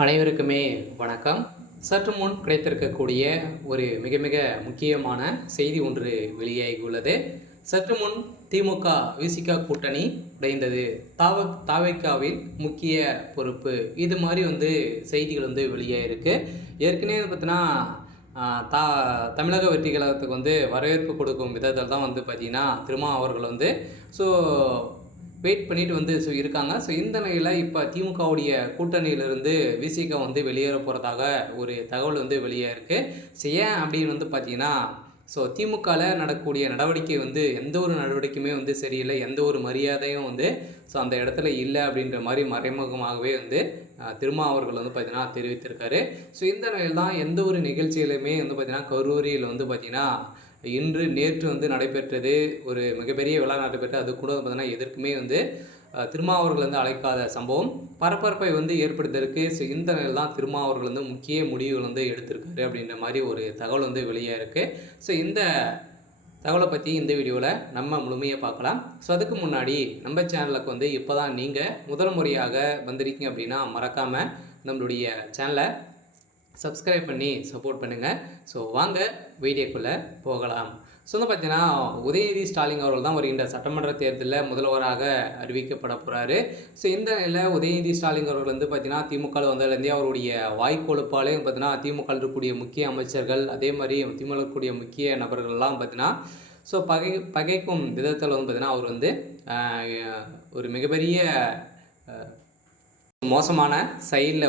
அனைவருக்குமே வணக்கம். சற்று முன் கிடைத்திருக்கக்கூடிய ஒரு மிக மிக முக்கியமான செய்தி ஒன்று வெளியாகியுள்ளது. சற்று முன் திமுக விசிக கூட்டணி உடைந்தது. தாவேக்காவில் முக்கிய பொறுப்பு. இது மாதிரி செய்திகள் வெளியாகிருக்கு. ஏற்கனவே பார்த்தீங்கன்னா தா தமிழக வெற்றி கழகத்துக்கு வரவேற்பு கொடுக்கும் விதத்தில் தான் பார்த்தீங்கன்னா திருமா அவர்கள் ஸோ வெயிட் பண்ணிட்டு இருக்காங்க. ஸோ இந்த நிலையில் இப்போ திமுகவுடைய கூட்டணியிலிருந்து விசிக வெளியேற போகிறதாக ஒரு தகவல் வெளியாக இருக்குது. ஸோ ஏன் அப்படின்னு பார்த்தீங்கன்னா, ஸோ திமுகவில் நடக்கக்கூடிய நடவடிக்கை எந்த ஒரு நடவடிக்கையுமே சரியில்லை. எந்த ஒரு மரியாதையும் ஸோ அந்த இடத்துல இல்லை அப்படின்ற மாதிரி மறைமுகமாகவே திருமா அவர்கள் பார்த்தீங்கன்னா தெரிவித்திருக்காரு. ஸோ இந்த நிலையில் தான் எந்த ஒரு நிகழ்ச்சியிலுமே பார்த்தீங்கன்னா கரூரியில் பார்த்தீங்கன்னா நேற்று நடைபெற்றது ஒரு மிகப்பெரிய விழா நடைபெற்றது. அது கூட பார்த்தீங்கன்னா எதற்குமே திருமா அவர்கள் அழைக்காத சம்பவம் பரபரப்பை ஏற்படுத்தியிருக்கு. ஸோ இந்த நிலையில் தான் திருமா அவர்கள் முக்கிய முடிவுகள் எடுத்திருக்காரு அப்படின்ற மாதிரி ஒரு தகவல் வெளியாக இருக்குது. ஸோ இந்த தகவலை பற்றி இந்த வீடியோவில் நம்ம முழுமையாக பார்க்கலாம். ஸோ அதுக்கு முன்னாடி நம்ம சேனலுக்கு இப்போ தான் நீங்கள் முதல் முறையாக வந்திருக்கீங்க அப்படின்னா மறக்காமல் நம்மளுடைய சேனலை சப்ஸ்கிரைப் பண்ணி சப்போர்ட் பண்ணுங்கள். ஸோ வாங்க வீடியோக்குள்ளே போகலாம். ஸோ பார்த்தீங்கன்னா உதயநிதி ஸ்டாலின் அவர்கள் தான் வருகின்ற சட்டமன்ற தேர்தலில் முதல்வராக அறிவிக்கப்பட போகிறாரு. ஸோ இந்த நிலையில் உதயநிதி ஸ்டாலின் அவர்கள் பார்த்தீங்கன்னா திமுகவில் வந்ததுலேருந்தே அவருடைய வாய்க்கொழுப்பாலே பார்த்தீங்கன்னா திமுக இருக்கக்கூடிய முக்கிய அமைச்சர்கள் அதே மாதிரி திமுக இருக்கக்கூடிய முக்கிய நபர்கள்லாம் பார்த்தீங்கன்னா ஸோ பகைக்கும் விதத்தில் பார்த்தீங்கன்னா அவர் ஒரு மிகப்பெரிய மோசமான செயலில்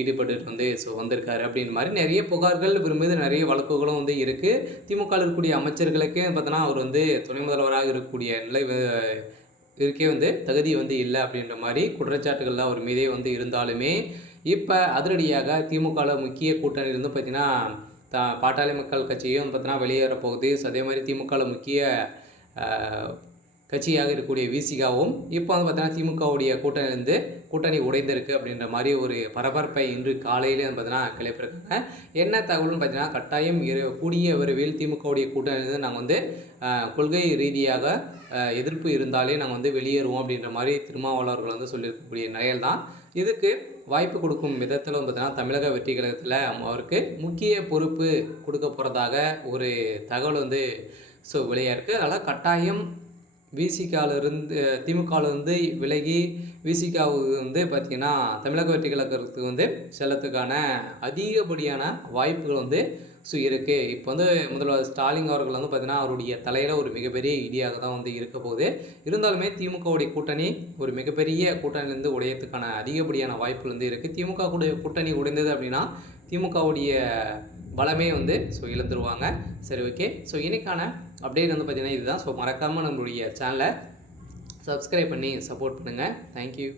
ஈடுபட்டு ஸோ வந்திருக்காரு அப்படின்ற மாதிரி நிறைய புகார்கள் இவர் மீது நிறைய வழக்குகளும் இருக்குது. திமுக இருக்கக்கூடிய அமைச்சர்களுக்கே பார்த்தோன்னா அவர் துணை முதல்வராக இருக்கக்கூடிய நிலை இருக்கே தகுதி இல்லை அப்படின்ற மாதிரி குற்றச்சாட்டுகள்லாம் அவர் மீதே இருந்தாலுமே இப்போ அதிரடியாக திமுகவில் முக்கிய கூட்டணியிலிருந்து பார்த்தீங்கன்னா பாட்டாளி மக்கள் கட்சியும் பார்த்தீங்கன்னா வெளியேற போகுது. ஸோ அதே மாதிரி திமுகவில் முக்கிய கட்சியாக இருக்கக்கூடிய விசிகாவும் இப்போ பார்த்தீங்கன்னா திமுகவுடைய கூட்டணி உடைந்திருக்கு அப்படின்ற மாதிரி ஒரு பரபரப்பை இன்று காலையிலே பார்த்தீங்கன்னா கிளப்பியிருக்காங்க. என்ன தகவல்னு பார்த்தீங்கன்னா கட்டாயம் கூடிய விரைவில் திமுகவுடைய கூட்டணியிலிருந்து நாங்கள் கொள்கை ரீதியாக எதிர்ப்பு இருந்தாலே நாங்கள் வெளியேறுவோம் அப்படின்ற மாதிரி திருமாவளவர்கள் சொல்லியிருக்கக்கூடிய நிலையில் தான் இதுக்கு வாய்ப்பு கொடுக்கும் விதத்தில் பார்த்தீங்கன்னா தமிழக வெற்றி கழகத்தில் அவருக்கு முக்கிய பொறுப்பு கொடுக்க போகிறதாக ஒரு தகவல் ஸோ வெளியாக இருக்குது. அதனால் கட்டாயம் விசிகாவிலிருந்து திமுகவிலிருந்து விலகி விசிகாவுக்கு பார்த்திங்கன்னா தமிழக வெற்றி கழகத்துக்கு செல்லத்துக்கான அதிகப்படியான வாய்ப்புகள் ஸோ இருக்குது. இப்போ முதல்வர் ஸ்டாலின் அவர்கள் பார்த்திங்கன்னா அவருடைய தலையில் ஒரு மிகப்பெரிய இடியாக தான் இருக்க போகுது. இருந்தாலுமே திமுகவுடைய கூட்டணி ஒரு மிகப்பெரிய கூட்டணியிலேருந்து உடையத்துக்கான அதிகப்படியான வாய்ப்புகள் இருக்குது. திமுக கூட்டணி உடைந்தது அப்படின்னா திமுகவுடைய பலமே ஸோ இழந்துருவாங்க. சரி, ஓகே. ஸோ இன்றைக்கான அப்டேட் பார்த்திங்கன்னா இதுதான். ஸோ மறக்காமல் நம்மளுடைய சேனலை சப்ஸ்கிரைப் பண்ணி சப்போர்ட் பண்ணுங்கள். தேங்க்யூ.